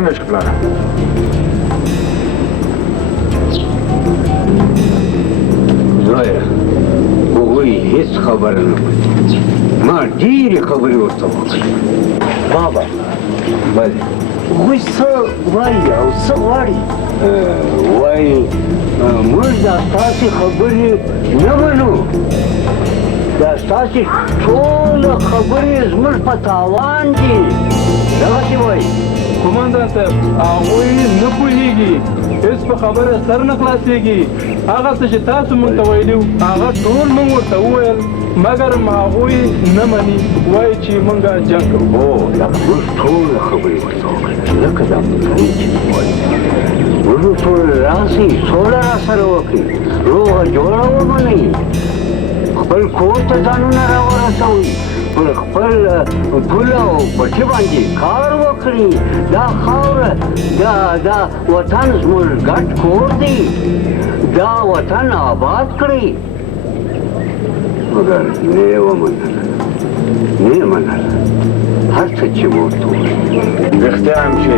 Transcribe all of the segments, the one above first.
څنګه شو پلاره؟ زویه هغوی هېڅ خبره نه کوي. ما ډېرې خبرې ورته وکړې. بابا بلې هغوی څه وایي او څه غواړي؟ وایي موږ دا ستاسې خبرې نه منو. دا ستاسې ټوله خبرې زموږ په تاوان دي. دغسې وایي. قومندان صاحب هغوی نه پوهېږي، هېڅ په خبره سر نه خلاصېږي. هغه څه چې تاسو موږ ته ویلي وو هغه ټول موږ ورته وویل، مګر هغوی نه مني، وایي چې موږ جنګ کوو. هو لکه موږ ټوله خبرې ورته وکړې، لکه دا مترۍ چې وایي. موږ ټول راسئ، سوله راسره وکړئ، روغه جوړه ومنئ، خپل کور ته ځانونه راورسوئ، پر خپل پوله او پټي باندې کار وکړي. دا خاوره دا وطن زموږ ګډ کور دی. دا وطن آباد کړئ. مګر نه یې ومنله، نه یې منله هر څه چې مو ورته وویل. رښتیا هم چې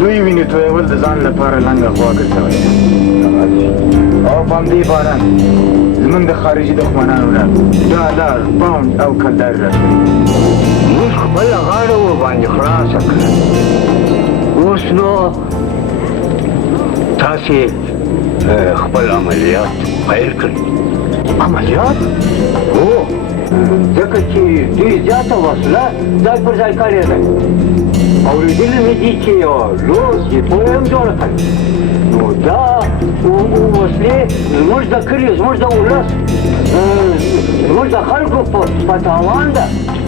دوی وینې تویول د ځان لپاره لنګه غوا ګرځولی ده. او په همدې باران زموږ د خارجي دښمنانو نه ډالر، پاونډ او کلدارې راکوي. موږ خپله غاړه ورباندې خلاصه کړه. اوس نو تاسې خپل عملیات پیل کړئ. عملیات؟ هو ځکه چې ډېر زیاته وسله ځای پر ځای کړې ده. اورېدلي مې دي چې یو لوی ډیپو یې هم جوړه کړې. نو دا وسلې زموږ د کلي، زموږ د ولس، زموږ د خلکو په تاوان ده.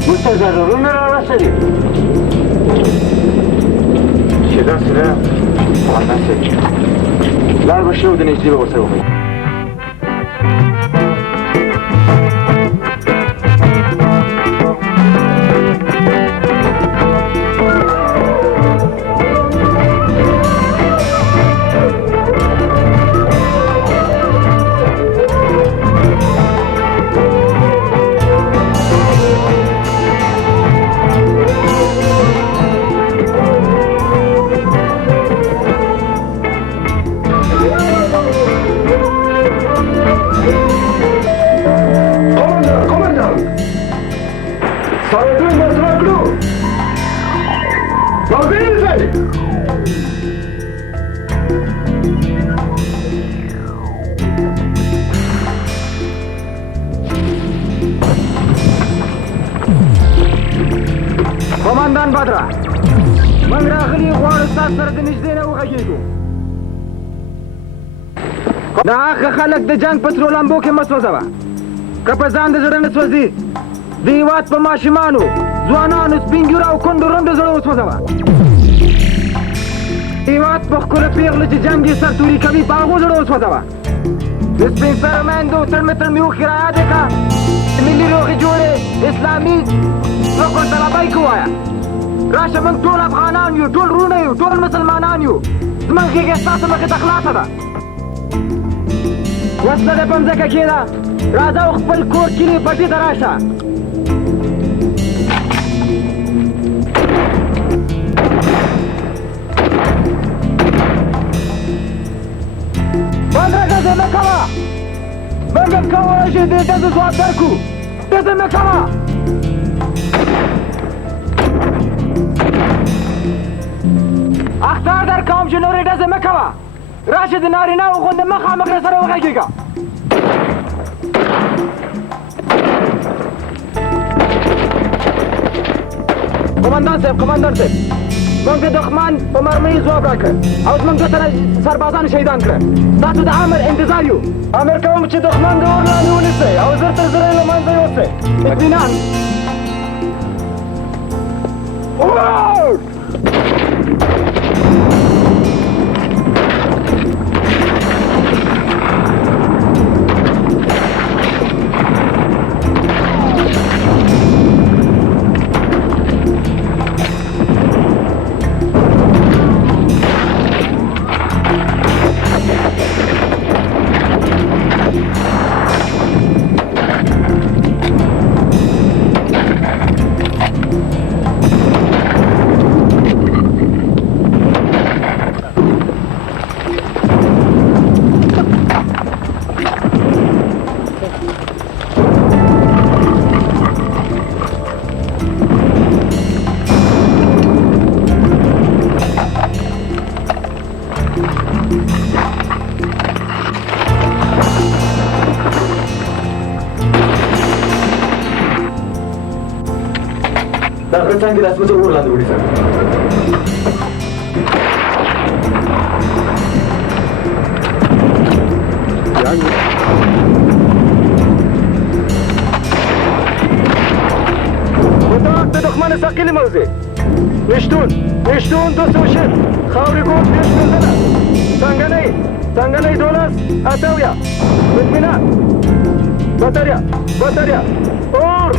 موږ ته ضررونه را رسوي. چې داسې ده قومندان صاحب، لار به شي او د نږدې به ورسره ومني. قومندان بدره، موږ راغلي غواړو ستاسو سره د نږدې نه وغږېږو. د هغه خلک د جنګ په سرو لمبو کې مه سوځوه. که په ځان د زړه نه سوځي، د هېواد په ماشومانو، ځوانانو، سپین ږیرو او کونډو رنډو زړه وسوځوه. هېواد په ښکلو پېغلو چې جنګ یې سرتوري کوي په هغو زړه وسوځوه. د سپین سرو میندو ترمې اوښکې را یادې کړه. د ملي روغې جوړې اسلامي فکر طلبۍ کې ووایه. راشه موږ ټول افغانان یو، ټول وروڼه یو، ټول مسلمانان یو. زموږ غېږه ستاسو مخې ته خلاصه ده. وسله دې په مځکه کښېږده، راځه او خپل کور کلي پټي ته راشه. بدره ډزې مه کوه، موږ هم کولی شو دې ډزو ځواب درکړو. ډزې مه کوه. اخطار در کوم چې نورې ډزې مه کوه. راشه د نارینهو غوندې مخامخ راسره وغږېږه. قومندان صاحب، موږ د دښمن په مرمۍ ځواب راکړ او زموږ دوه تنه سربازان شهیدان کړه. تاسو د امر انتظار یو. امر کوم چې دښمن د اور لاندې ونیسئ او زر تر زره یې له منځه یوسئ. اطمینان. दाखल सांगितलं असं उरला उडीचा دخمن ثقيل موزي يشتون دوس وشن خاوري قوت ليش نزلنا سانغاني دولاس اتاويا مدمنة بطاريا اور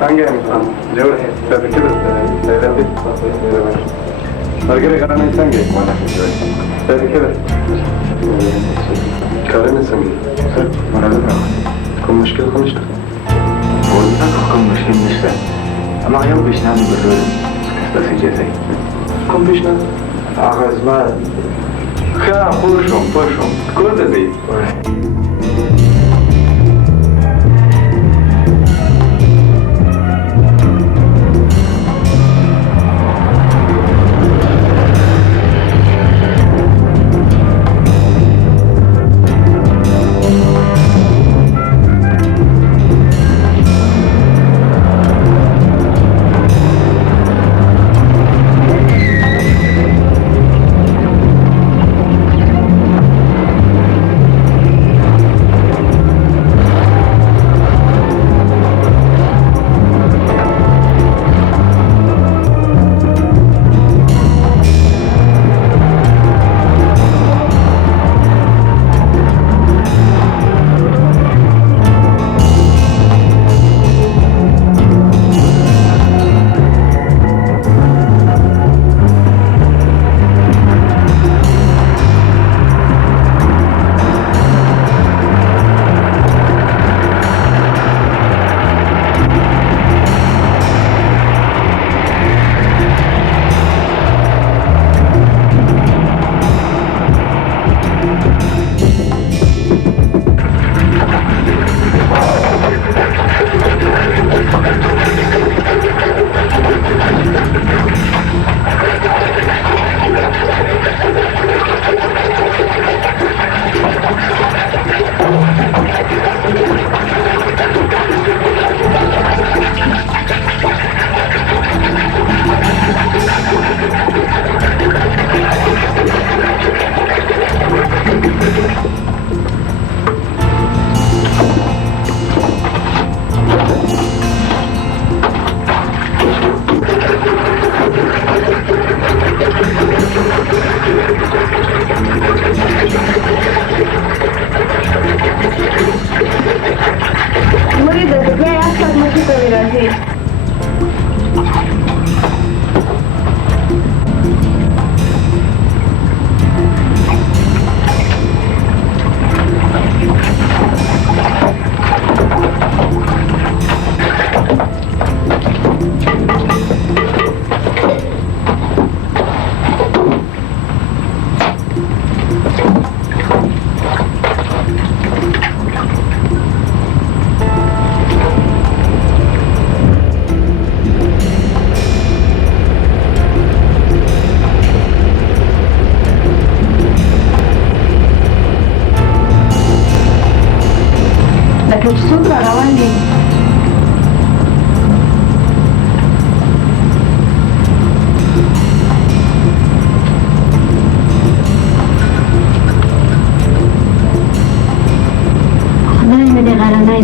څنګه یې جوړ هي څه کېده څه ده مرګره کنه څنګه یې کوله څه کېده کارنه څنګه څه مراد کوم مشكلة خو نشته والله کوم مشکل نشته اما یو پیشنهاد برول ستاسو اجازه کوم پیشنهاد هغه زما ښه پوه شوم کور ته ځئ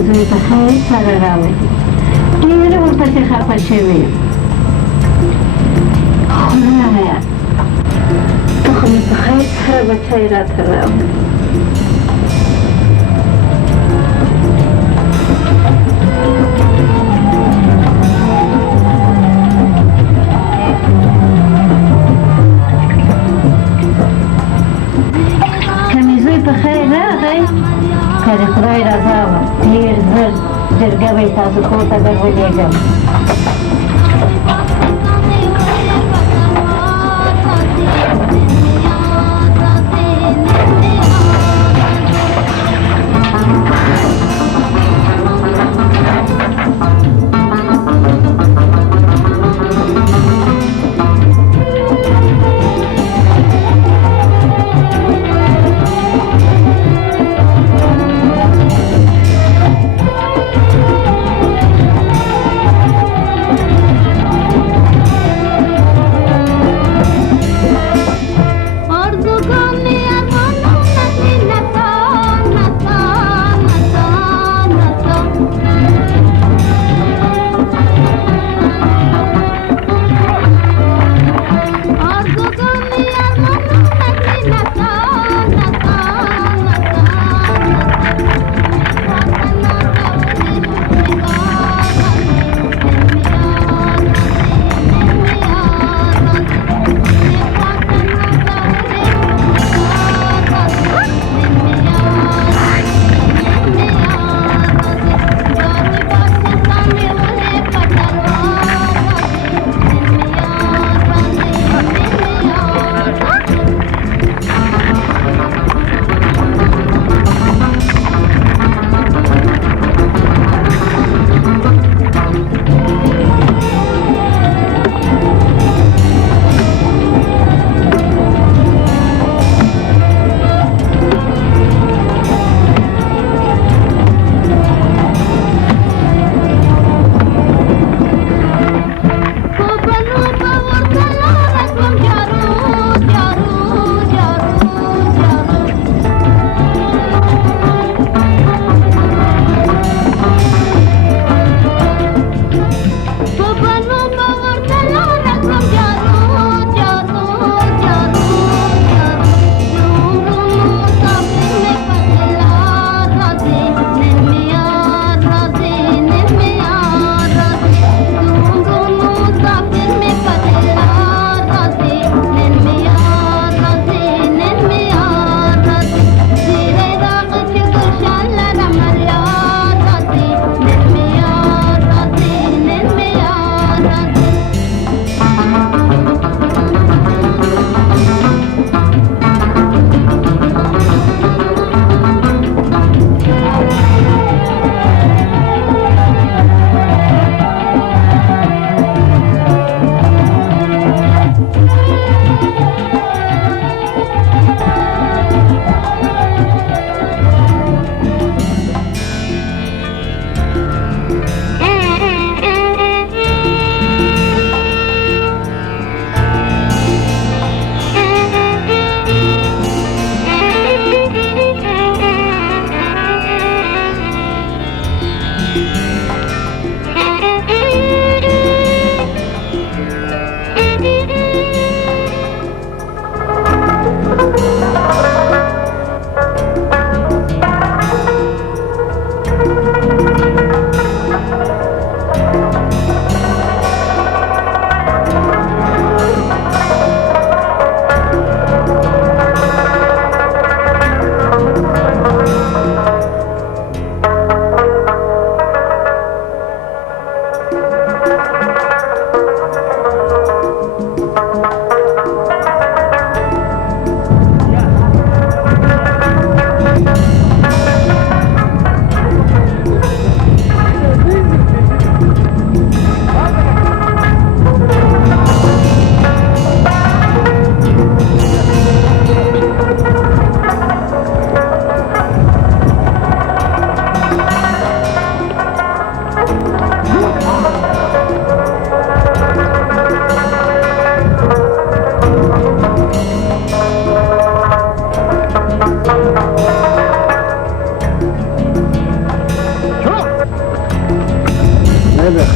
زوی په خیر سره راولي ډېره ورپسې خفه شوې یم خدایه ته خو مې په خیر سره بچی راته راوړه که مې زوی په خیر راغی که د خدای رضا وه ډېر زر جرګه به یې تاسو کور ته در ولېږم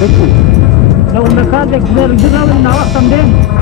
خطي لو نكادك بالجنة من نواقم دين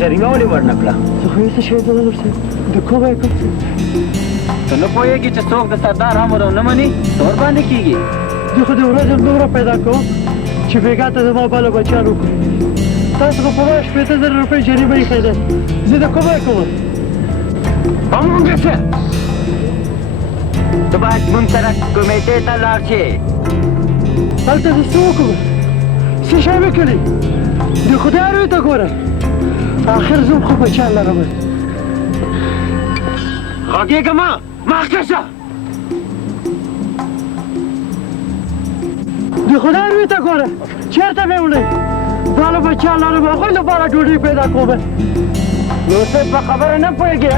جریمه ولې ورنکړه زه خو هېڅ شی نه درسم د کومه یې کوم ته نه پوهېږې چې څوک د سردار امر ونه مني څه ورباندې کېږي زه خو د ورځې دومره پیدا کوم چې بېګا ته زما بله بچیان وکړي تاسو خو په ما 80,000 روپۍ جریمه ایښی دی زه د کومه یې کوم همغسې ته باید موږ سره کمیټې ته لاړ شې هلته زه څه وکړم څه شی مې کړي د خدای روی ته ګوره آخر زوم خو بچیان لرم غږېږه مه مخکې شه د خدای روی ته ګوره چېرته مې وړئ باله بچیان لرم هغوی لپاره ډوډۍ پیدا کوم نو څه په خبره نه پوهېږې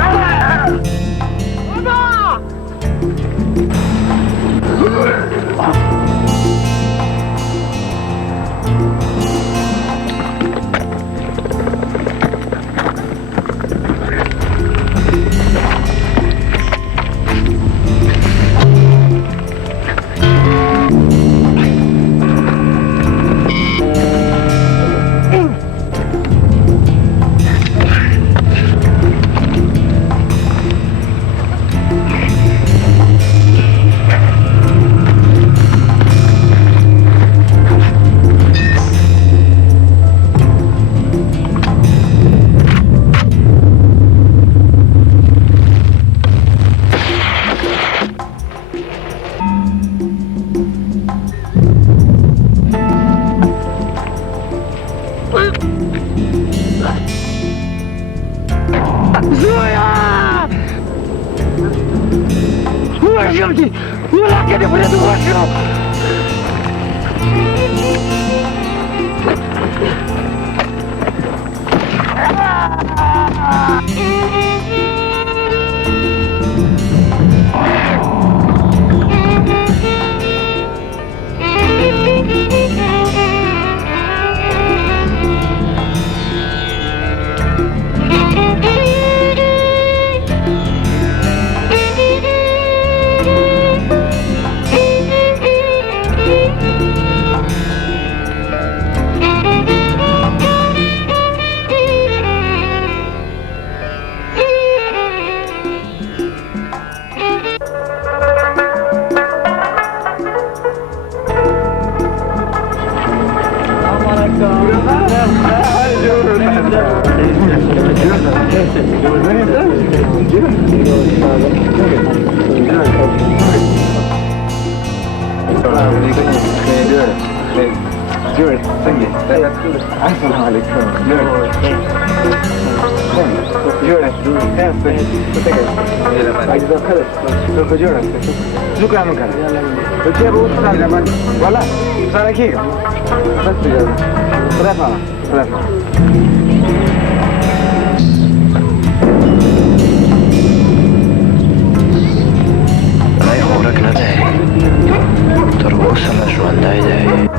شكرا من كذا بتجيب وصل لمن والله صار كيف بس رفع رفع ما يخورك لدي تربوس شو عندي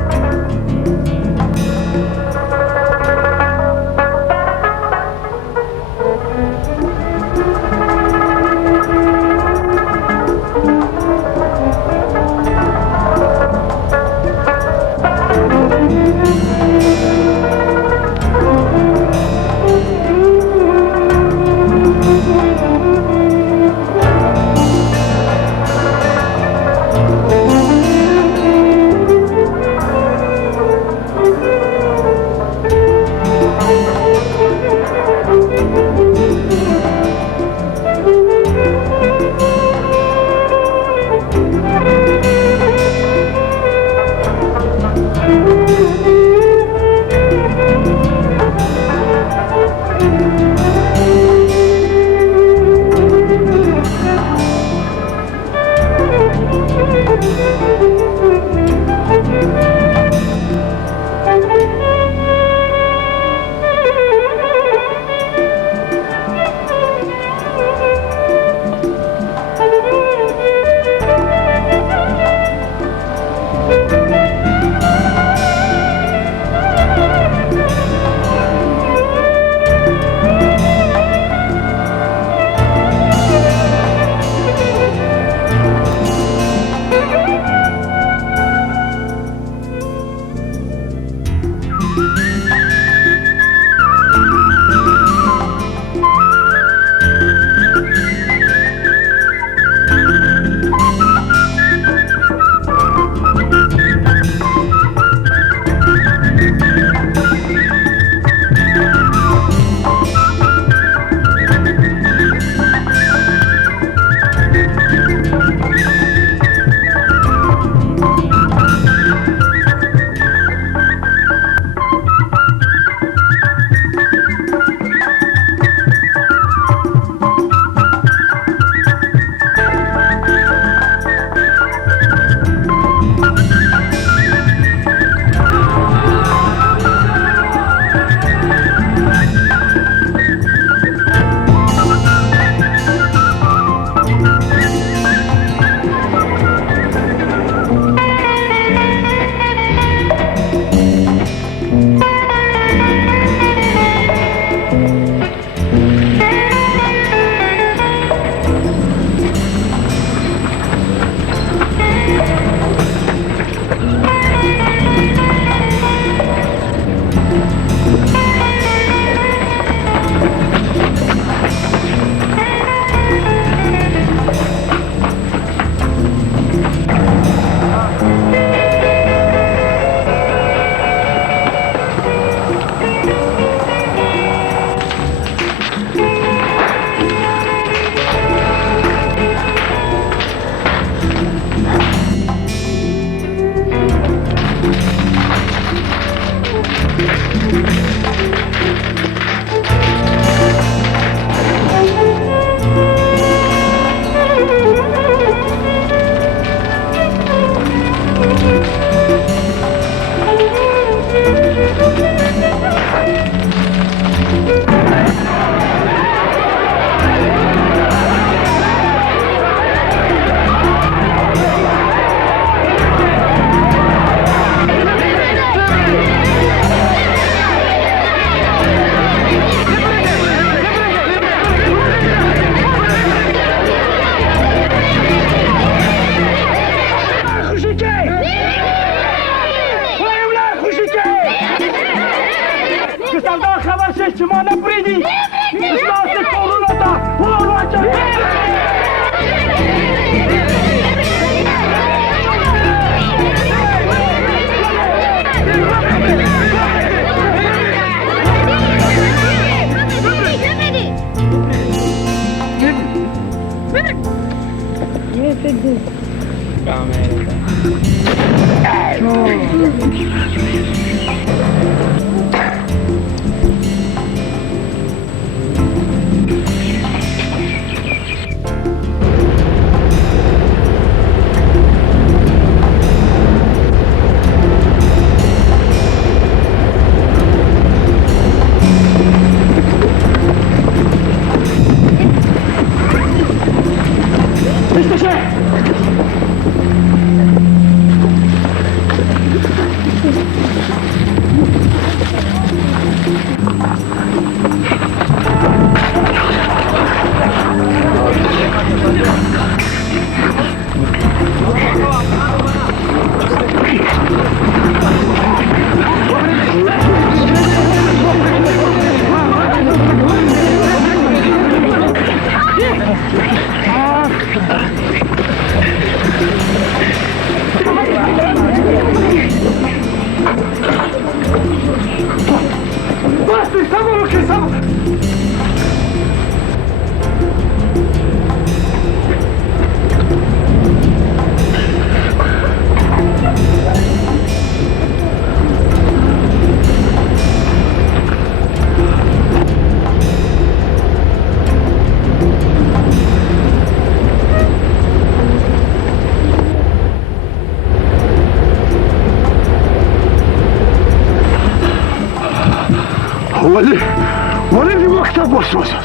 ولدي مكتب وسوسة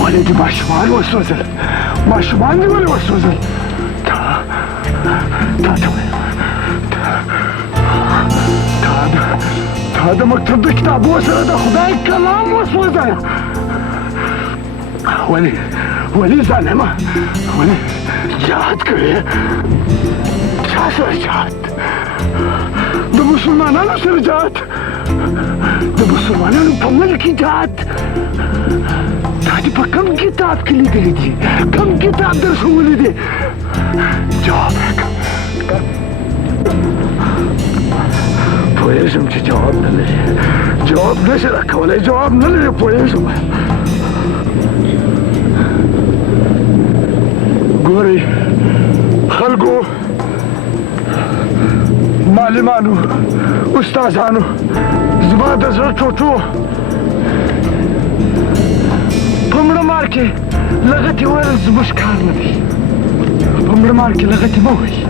ولدي ماشمان وسوسة ماشمان دي ولي وسوسة هذا مكتب دي كتاب وسوسة ده خداي كلام وسوسة ولي زنمة ولي جهد كريه جهد ده مسلمانانو سر جهد ده مسلمانانو په ملک جهاد دا دې په کوم کتاب کې لیدلی دي کوم کتاب در ښوولی دی جواب راکړه پوهېږم چې جواب نه لري جواب نشي راکولی جواب نه لري پوهېږم ګورئ خلکو معلمانو استادانو زما د زړه ټوټو په مړه مار کې لغتې ویل زموږ کار نه دی په مړه مار کې لغتې مه وایي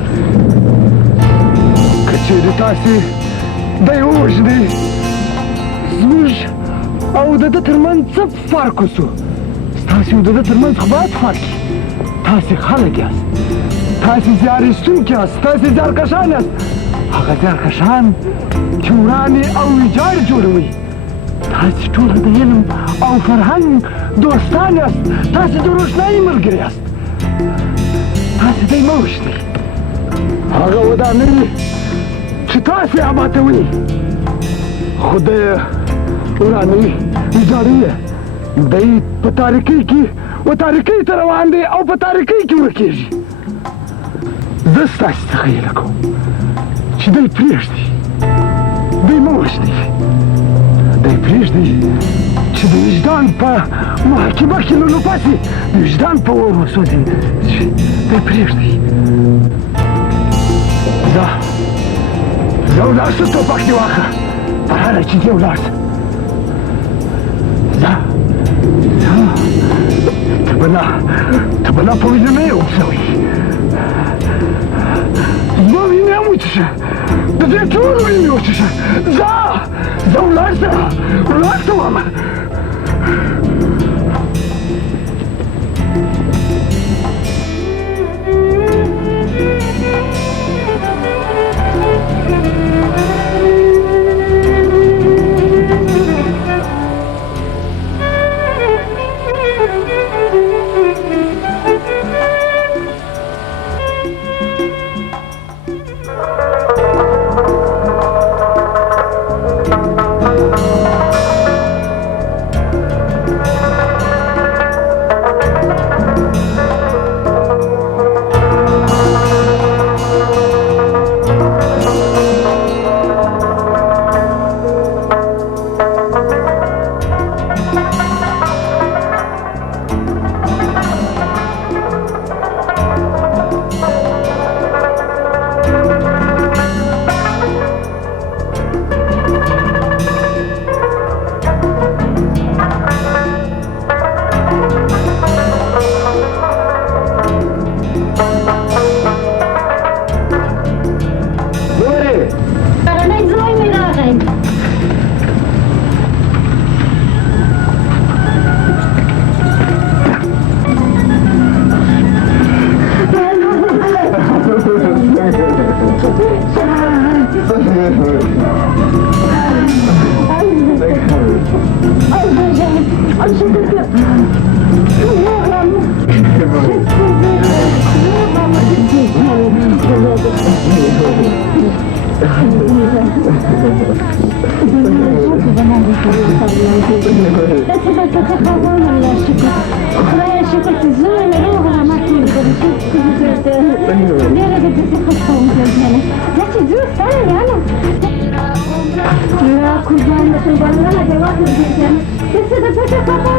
که چېرې تاسې دی ووژنئ زموږ او د ده ترمنځ څه فرق وسو ستاسې او د ده ترمنځ خو باید فرق وي تاسې خلک یاست تاسې زیار ایستونکي یاست تاسې زیارکشان یاست هغه زیارکشان چې ورانې او ویجاړې جوړوي تاسې ټوله د علم او فرهنګ دوستان یاست تاسې د روښنایي ملګري یاست تاسې دی مه وژنئ هغه ودانۍ چې تاسې آبادوئ خو دی ورانوي ویجاړوي دی په تاریکۍ کې و تاریکۍ ته روان دی او په تاریکۍ کې ورکېږي زه ستاسې څخه هیله کوم چې دی پرېږدي دی مه وژنئ دی پرېږدئ چې د وجدان په محاکمه کې له پسې د وجدان په اور وسوځي دی پرېږدئ زه ولاړ شه ټوپک دې واخله په هره چیز یې ولاړ شه ته به لا په وینه نه یې وبسوئ زما وینه هم وچشه د دې ټولو وینې وچشه زه ولاړ شه واما خدای شکر چې زه له روغه ما ټول ډېره د داسې خوښ کوم دا چې زه سره یاله یا قربان د قربانونه د وخت دې څه د څه خبره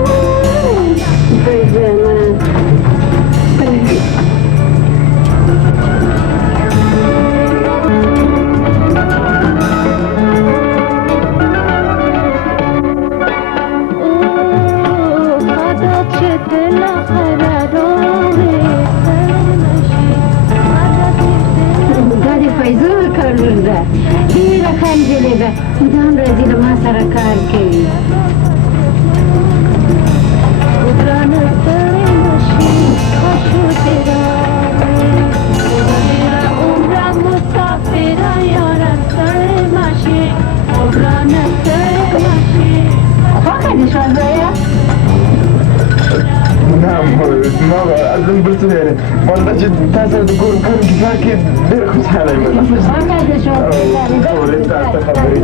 ډېره ښه نجلۍ ده دا هم راځي له ما سره کار کوي ګرانه ستړې نه شي خوشو دې راغلې ډېره عمره مسافره یاره ستړې نه شي ګرانه ستړې نه شي خوښه دې شوه زویه نه ما اصلا بل څه ویلې والله چې تا سره د کور کار کې ډېر خوشحاله یم خوښه دې شوه تا خبرې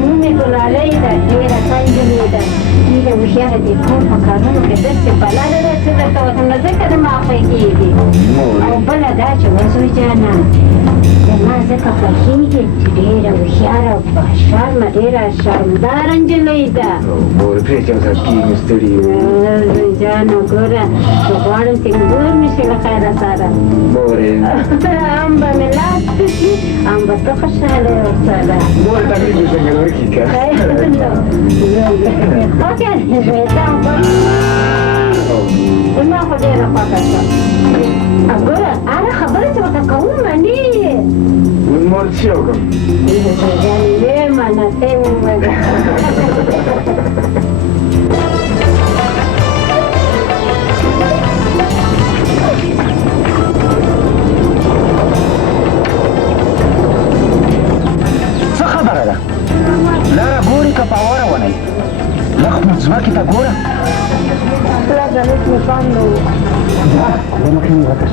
نوم یې ګلالۍ ده ډېره ښه نجلۍ ده ډېره هوښیاره دي ټول په کارونو کې داسې بلده ده چې درته وتم نو ځکه د ما خوښېږي او بله دا چې وزو جانه زما ځکه خوښېږي چې ډېره هوښیاره او باشرمه ډېره شرمداره نجلۍ ده مورې پرېږدم سره کېږي ستړي زوی جانه ګوره زه غواړم چې ګور مې شي له خیره سره مورې هم به مې لاس پسي هم به ته خوشحاله یې ورسره مورې تکلیف دې څنګه وکړي که خوښه دې شیطان زما خو ډېره خوښه شوه ګوره هره خبره چې ورته کوم منې مور څه وکړم ویې منه ته یې ووایه څه خبره ده لاره ګورې که په اوره ونئ لږ خو ځمکې ته ګوره پلازه لږ مې پام نه و د مخې مې وکړه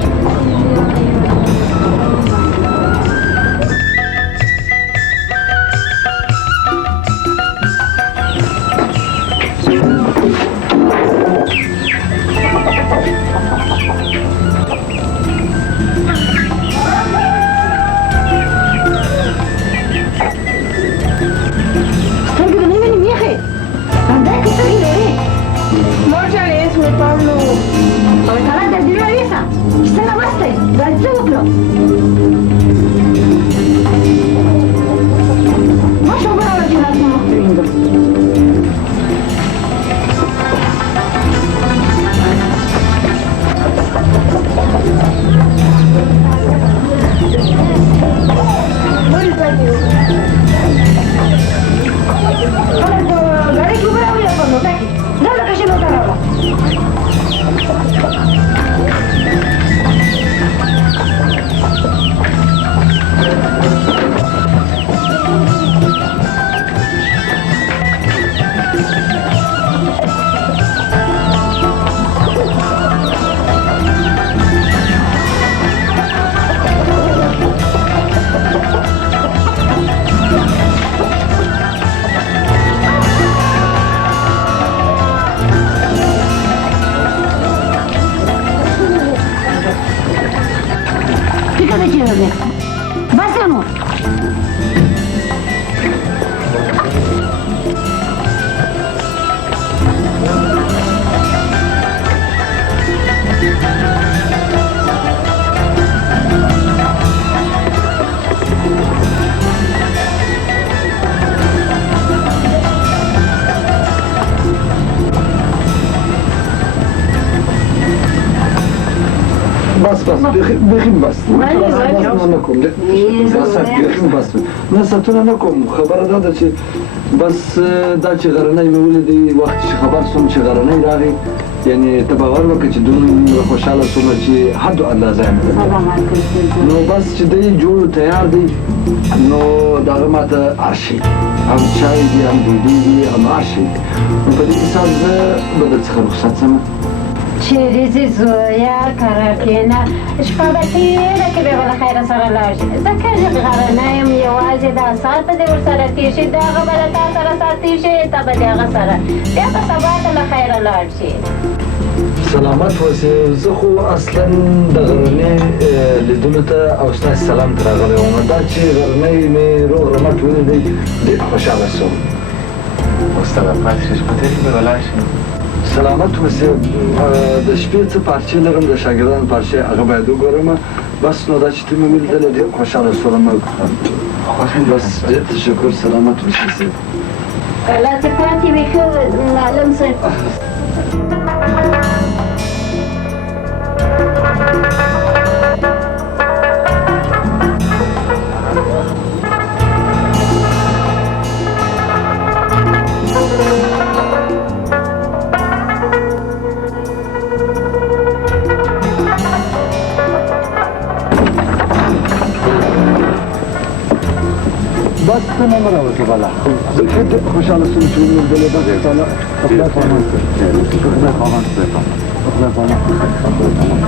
بخیم بس نه کوم بس نه ساتونه نه کوم خبره دا ده چې بس دا چې غرنۍ مې ولیدې وخت چې خبر سوم چې غرنۍ راغی یعنی ته باور وکړه چې دومره خوشحاله سوم چې حد و اندازه یې نو بس چې دی جوړ تیار دی نو د هغه ماته ارشي هم چای دی هم ډوډۍ دی هم ارشي نو په دې حساب زه به درڅخه رخصت شم چیرې ځې زویه کره کېنه شپه به تېره کړې به له خیره سره لاړ شي ځکه غرنی یم یوازې دا ساعت به دې ورسره تېر شي دغه به له تا سره ساعت تېر شي ته به د هغه سره بیا به سبا ته له خیره لاړ شي سلامت اوسې زه خو اصلا د غرنۍ لیدلو ته او ستاسې سلام ته راغلی وم دا چې غرنۍ مې روغ رمټ ولیدی ډېر خوشحاله شوم استاده پاتې شي شپه تېرې به ولاړ شي سلامت اوسې د شپې څه پارچې لرم د شاګردانو پارچې هغه باید وګورم بس نو دا چې ته مې ولیدلې ډېر خوشحاله شولم بس ډېر تشکر سلامت اوسې صاحب کله چې پاتې وي ښه معلوم صاحب بس ته نه مه راوځه بله زه ډېر خوشحاله شوم چې مې ولیدلې بس تعالی خدای پامان خدای پامان خدای پامان خدای پامان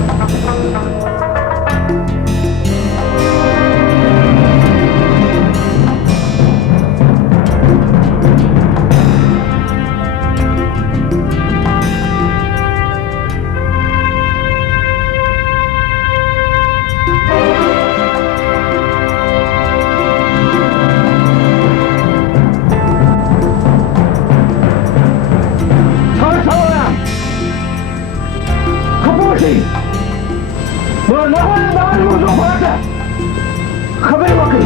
خبرې وکړئ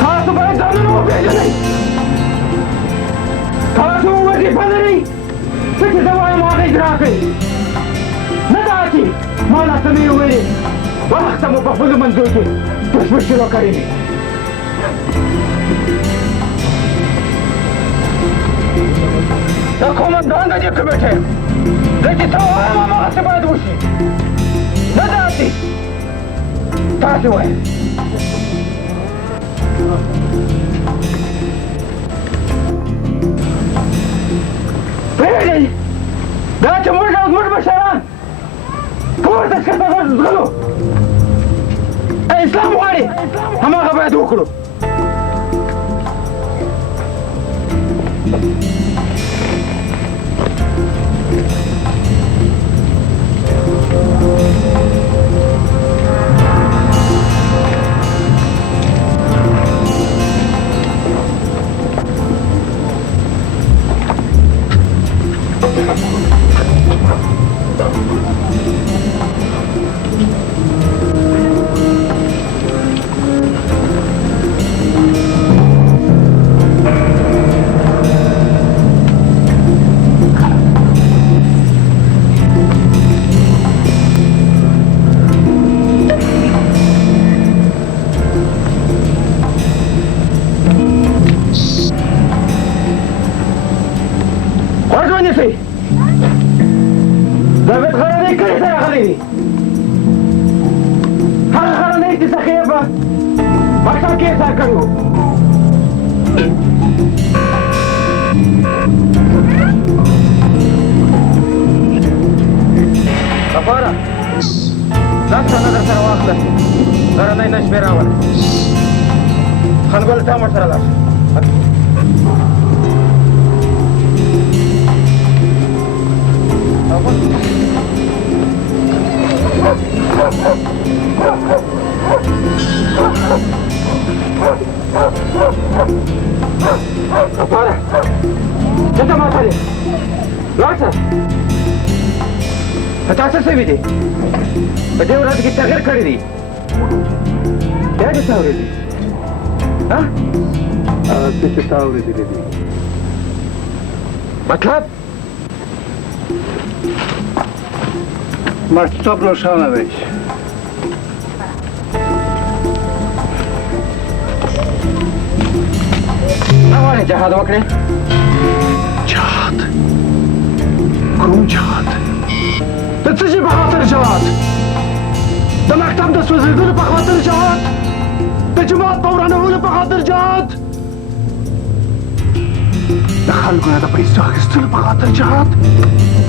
تاسو باید ځانونه وپېژنئ تاسو وظیفه لرئ څه چې زه وایم هغه اجرا کړئ نه دا چې ما لا څه مې وویلې وخته مو په خپلو منځو کې تشویش شروع کړی وي دا قومندان د دې کمیټې زه چې څه وایم هماغسې باید وشي نه دا چې تاسې وایئ پرېږدئ دا چې موږ او زموږ مشران پورته ښکته غږ زغلو اسلام غواړي هماغه باید وکړو داوود غرنی کلی ته راغلی دی هغه غرنی چې څخه یې په مکتب کې احسار کړی و غفاره ځان څنګه در سره واخله غرنی نه شمې راوله خنګل ته ورسره لاړ غفاره څه ماته دی لاړ شه تا څه شوي دي په دې ورځ کې تغیر کړی دی بیا دې څه اورېدي څه چې تا اورېدلی دي مطلب مطلب روښانه دی نه غواړې جهاد وکړې جهاد کوم جهاد د څه شي په خاطر جهاد د مکتب د سوځېدلو په خاطر جهاد د جماعت په ورانولو په خاطر جهاد د خلکو نه د پیسو اخیستلو په خاطر جهاد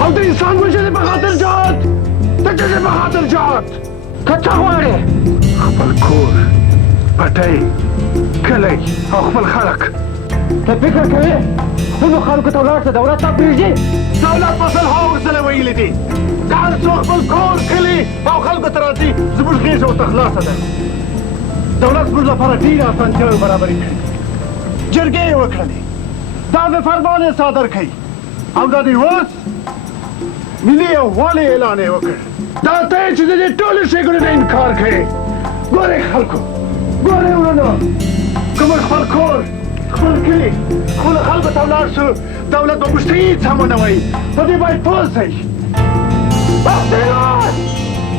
او د انسان وژنې په خاطر جهاد د ډډې په خاطر جهاد ته څه غواړې؟ خپل کور پټی کلی او خپل خلک ته فکر کوې خپلو خلکو ته ولاړ شه دولت تا پرېږدي؟ دولت به سل ها ورسره ویلي دي که هر څوک خپل کور کلي او خلکو ته راځي زموږ غېږه ورته خلاصه ده دولت زموږ لپاره ډېرې اسانتیاوې برابرې کړي جرګې یې وکړلې داسې فرمان یې صادر کړي او دا دی اوس ملي یووالي اعلان یې وکړ دا ته یې چې د دې ټولو شیګونو نه انکار کوې ګورئ خلکو ګورئ وروڼو که موږ خپل کور خپل کلي خپلو خلکو ته ولاړ شو دولت به موږ ته هېڅ هم ونه وایي په دې باید پوه شئ بس دی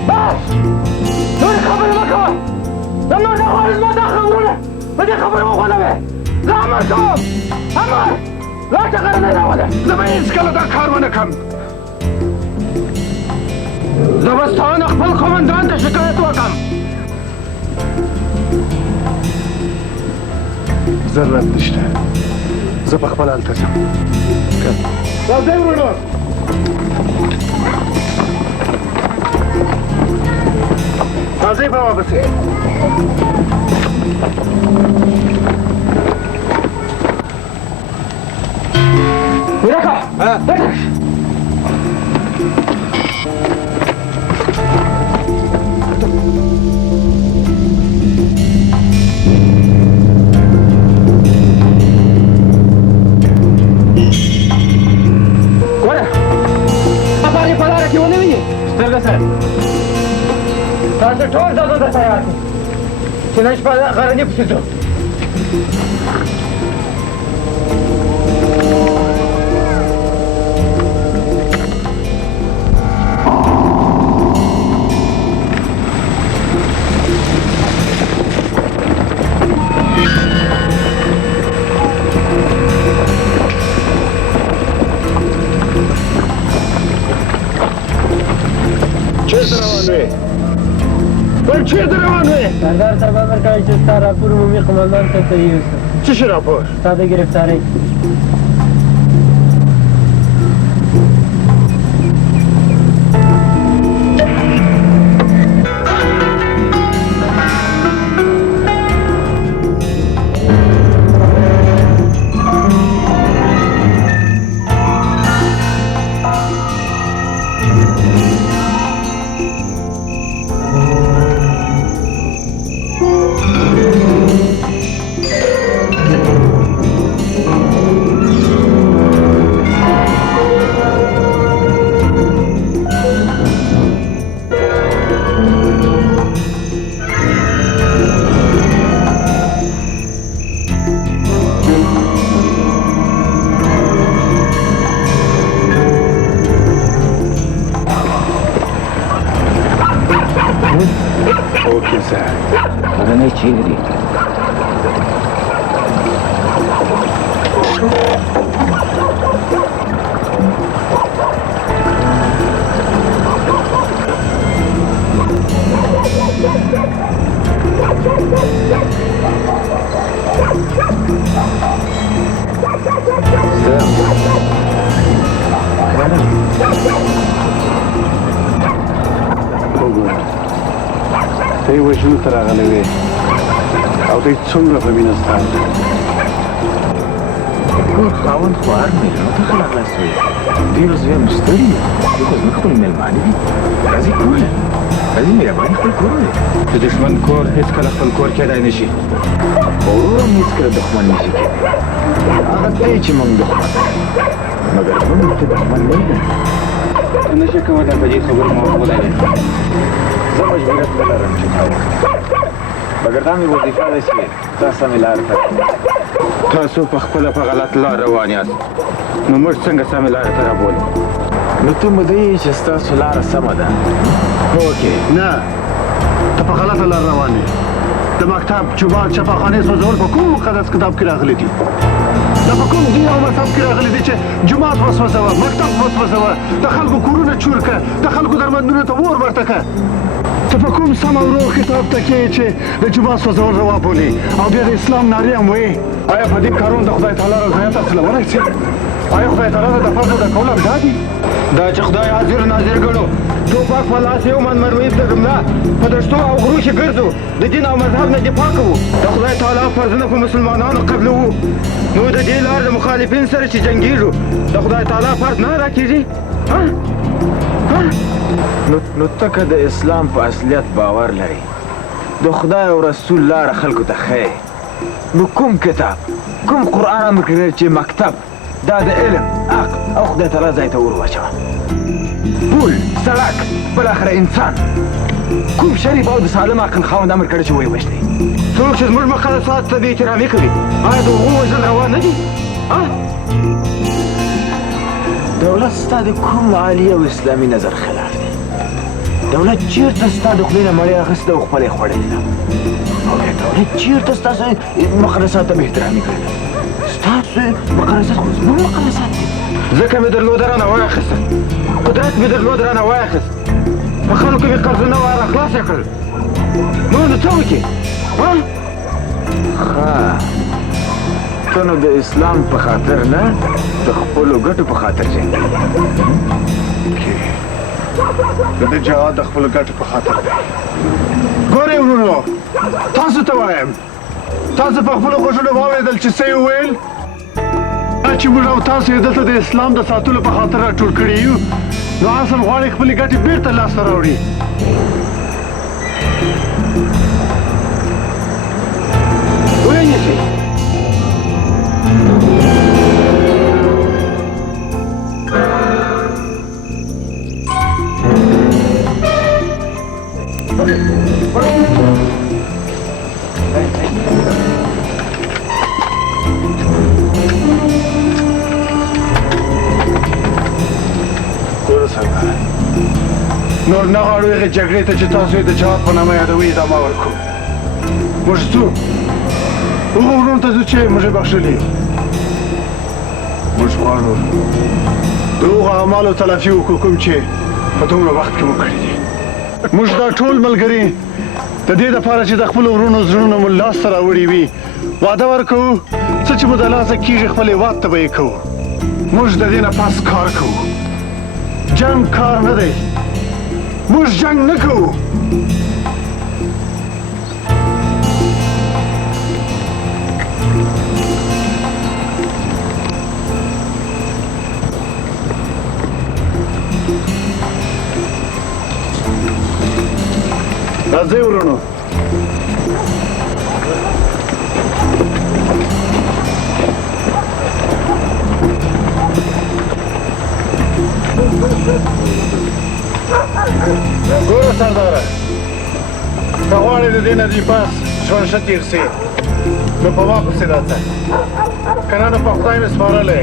بس نورې خبرې مه کوه زه نور نه غواړم زما دا خبرونه په دې خبرې وغولوې زه امر کوم امر راشه غرنۍ راوله زه به هېڅکله دا کار ونه کړم زه به ستا نه خپل قومندان ته شکایت وکړم ضرورت نشته زه په خپله هلته ځم راځئ وروڼو راځئ به واپسې میرکا ګوره افغاني په لاره کې ونه ویني سترګه سر تاسو ټول ځانونه ته تیار دي چې نن شپه غرنۍ پسې ځو چیرته روان وې؟ سردار صاحب امر کوي چې ستا راپور عمومي قمندان ته یوسم. څه شي راپور؟ ستا د ګرفتارۍ. غرنۍ چیرې دي؟ ته یې وژنو ته راغلی وې او ته یې څومره په مینه ستا کور خاوند خو هر مېلمه ته ښه راغلاست وایي ډېر زه یم ستړي یم ځکه زموږ خپل مېلمانه دي راځئ کوله راځئ مهرباني خپل کور دی د دښمن کور هېڅکله خپل کور کېدای نه شي ورور هم هېڅکله دښمن نه شي کېدی هغه ته یې چې موږ دښمن مګر موږ ته دښمن نه یو ته نه شې کولی په دې خبرو ما وولایې زه مجبوریت نه لرم چې تا وکړم مګر دا مې وظیفه ده چې تا سمې لارې ته تاسو په خپله په غلط لار روان یاست نو موږ څنګه سمې لارې ته رابولو نو ته مو دی چې ستاسو لاره سمه ده اوکې نه ته په غلطه لار روان یې د مکتب جومات چپاخانې سوځول په کوم مقدس کتاب کې راغلي دي دا په کوم دین او مذهب کې راغلي دي چې جومات وسوځوه مکتب وسوځوه د خلکو کورونه چور کړه د خلکو درمندونو ته اور ورته کړه ته ته په کوم سم او روغ کتاب تکیې چې د جوما سوځول روا بولي او بیا د اسلام نارې هم وایي آیا په دې کارونو د خدای تعالی رضایت حاصلولی شي؟ آیا خدای تعالی ته د فرض ادا کول هم دا دي؟ دا چې خدای حاضر ناظر ګڼو ټوپک په لاس یو من مرمۍ د جمله په دشتو او غرو کې ګرځو د دین او مذهب نه دفاع کوو د خدای تعالی فرضونه په مسلمانانو قبلوو نو د دې لار د مخالفین سره چې جنګېږو د خدای تعالی فرض نه ادا کېږي نو ته که د اسلام په اصلیت باور لري د خدای او رسول لاره خلکو ته ښیې نو کوم کتاب کوم قرآن امر کړی چې مکتب دا د علم عقل او خدای تعالی ځای ته ور واچوه پول سړک بالاخره انسان کوم شریف او د سالم عقل خاوند امر کړی چې ویې وژنئ څوک چې زموږ مقدساتو ته بې احترامي کوي آیا د هغو وژل روا نه دي دولت ستا د کوم عالي او اسلامي نظر خلاف دی دولت چیرته ستا د خولې نه مړۍ اخیسته او خپله یې خوړلې ده او بیا دولت چیرته ستاسو مقدساتو ته بې احترامي کړې ده ستاسو مقدسات خو زموږ مقدسات دي ځکه مې درلوده رانه واخیسته قدرت مې درلود رانه واخیست په خلکو مې قرضونه واره خلاص یې کړل نو څه وکړې ښه ته نو د اسلام په خاطر نه د خپلو ګټو په خاطر جنګېږي د دې جهاد د خپلو ګټو په خاطر دی ګورئ ورونو تاسو ته وایم تاسو په خپلو غوږونو واورېدل چې څه یې وویل چې موږ او تاسو یې دلته د اسلام د ساتلو په خاطر راټول کړي یو نو اصل غواړي خپلې ګټې بېرته لاسته راوړي ونیسئ نور نه غواړو هغې جګړې ته چې تاسو یې د جهاد په نامه یادوئ ادامه ورکړو موږ ځو هغو وروڼو ته ځو چې موږ یې بخښلي یو موږ غواړو د هغو اعمالو تلافي وکړو کوم چې په دومره وخت کې مو کړي دي موږ دا ټول ملګري د دې دپاره چې د خپلو وروڼو زړونه مو لاسته راوړي وي وعده ورکوو څه چې مو د لاسه کېږي خپل هېواد ته به یې کوو موږ د دې نه پس کار کوو جنګ کار نه دی موږ جنګ نه کوو راځئ ورونو ګوره سرداره که غواړې د دې نه دې پاس ژوند ښه تېر سي نو په ما پسې راځه که نه نو په خدای مې سپارلی